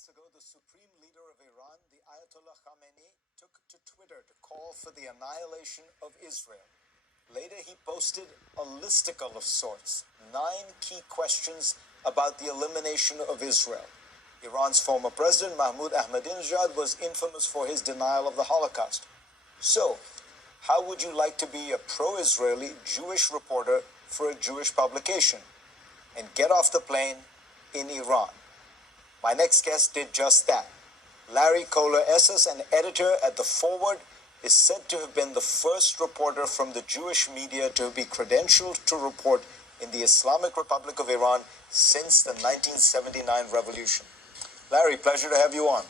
months ago, the supreme leader of Iran, the Ayatollah Khamenei, took to Twitter to call for the annihilation of Israel. Later, he posted a listicle of sorts, 9 key questions about the elimination of Israel. Iran's former president, Mahmoud Ahmadinejad, was infamous for his denial of the Holocaust. So, how would you like to be a pro-Israeli Jewish reporter for a Jewish publication and get off the plane in Iran? My next guest did just that. Larry Cohler-Esses, an editor at The Forward, is said to have been the first reporter from the Jewish media to be credentialed to report in the Islamic Republic of Iran since the 1979 revolution. Larry, pleasure to have you on.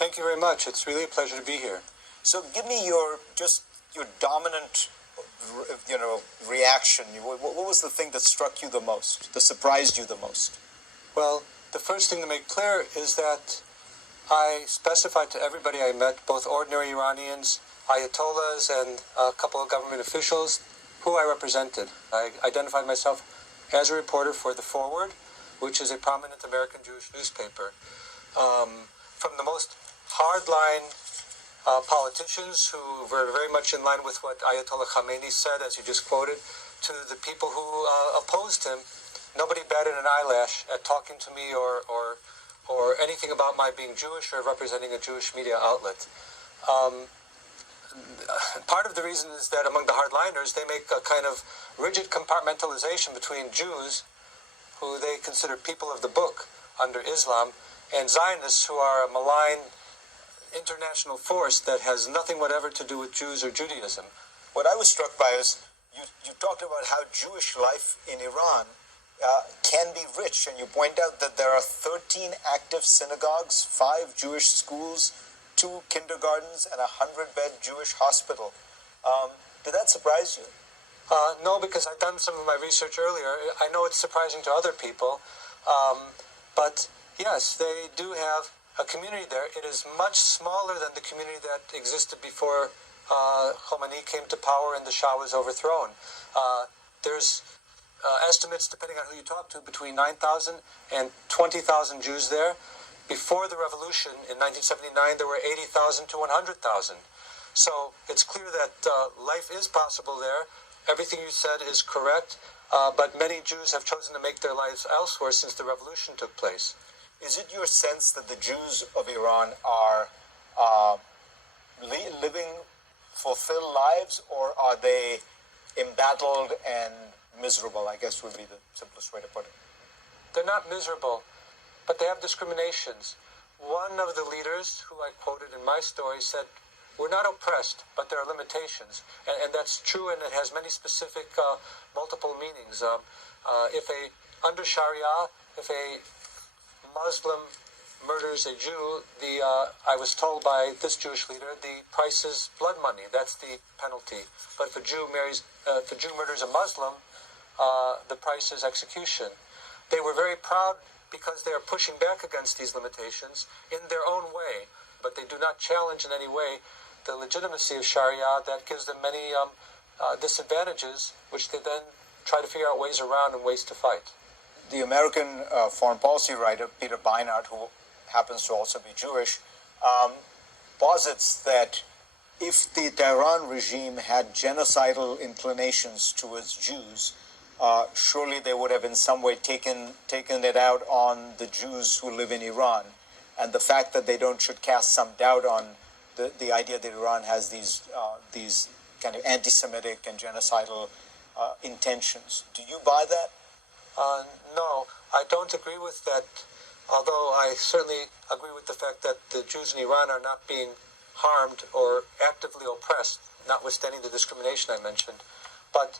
Thank you very much. It's really a pleasure to be here. So give me your dominant, reaction. What was the thing that struck you the most, that surprised you the most? Well, the first thing to make clear is that I specified to everybody I met, both ordinary Iranians, Ayatollahs, and a couple of government officials, who I represented. I identified myself as a reporter for The Forward, which is a prominent American Jewish newspaper. From the most hardline politicians who were very much in line with what Ayatollah Khamenei said, as you just quoted, to the people who opposed him, nobody batted an eyelash at talking to me or anything about my being Jewish or representing a Jewish media outlet. Part of the reason is that among the hardliners, they make a kind of rigid compartmentalization between Jews, who they consider people of the book under Islam, and Zionists, who are a malign international force that has nothing whatever to do with Jews or Judaism. What I was struck by is you talked about how Jewish life in Iran can be rich, and you point out that there are 13 active synagogues, 5 Jewish schools, 2 kindergartens, and a 100-bed Jewish hospital. Did that surprise you? No, because I've done some of my research earlier. I know it's surprising to other people, but yes, they do have a community there. It is much smaller than the community that existed before Khomeini came to power and the Shah was overthrown. There's estimates, depending on who you talk to, between 9,000 and 20,000 Jews there. Before the revolution in 1979, there were 80,000 to 100,000. So it's clear that life is possible there. Everything you said is correct, but many Jews have chosen to make their lives elsewhere since the revolution took place. Is it your sense that the Jews of Iran are living fulfilled lives, or are they embattled and miserable, I guess would be the simplest way to put it? They're not miserable, but they have discriminations. One of the leaders, who I quoted in my story, said, "We're not oppressed, but there are limitations." And that's true, and it has many specific, multiple meanings. Under Sharia, if a Muslim murders a Jew, I was told by this Jewish leader, the price is blood money. That's the penalty. But if a Jew murders a Muslim, the price is execution. They were very proud because they are pushing back against these limitations in their own way, but they do not challenge in any way the legitimacy of Sharia that gives them many disadvantages, which they then try to figure out ways around and ways to fight. The American foreign policy writer, Peter Beinart, who happens to also be Jewish, posits that if the Tehran regime had genocidal inclinations towards Jews, surely they would have in some way taken it out on the Jews who live in Iran. And the fact that they should cast some doubt on the idea that Iran has these kind of anti-Semitic and genocidal intentions. Do you buy that? No, I don't agree with that, although I certainly agree with the fact that the Jews in Iran are not being harmed or actively oppressed, notwithstanding the discrimination I mentioned. But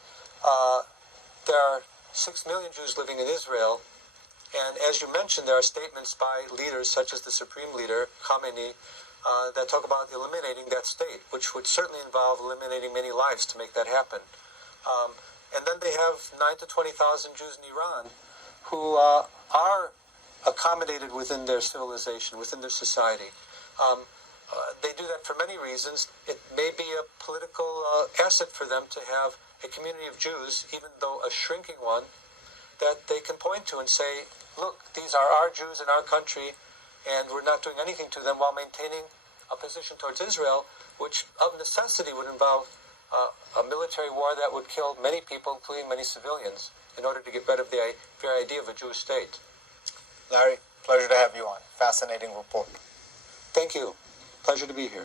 there are 6 million Jews living in Israel, and as you mentioned, there are statements by leaders such as the supreme leader, Khamenei, that talk about eliminating that state, which would certainly involve eliminating many lives to make that happen. And then they have 9,000 to 20,000 Jews in Iran who are accommodated within their civilization, within their society. They do that for many reasons. It may be a political asset for them to have a community of Jews, even though a shrinking one, that they can point to and say, look, these are our Jews in our country, and we're not doing anything to them while maintaining a position towards Israel, which of necessity would involve a military war that would kill many people, including many civilians, in order to get rid of the very idea of a Jewish state. Larry, pleasure to have you on. Fascinating report. Thank you. Pleasure to be here.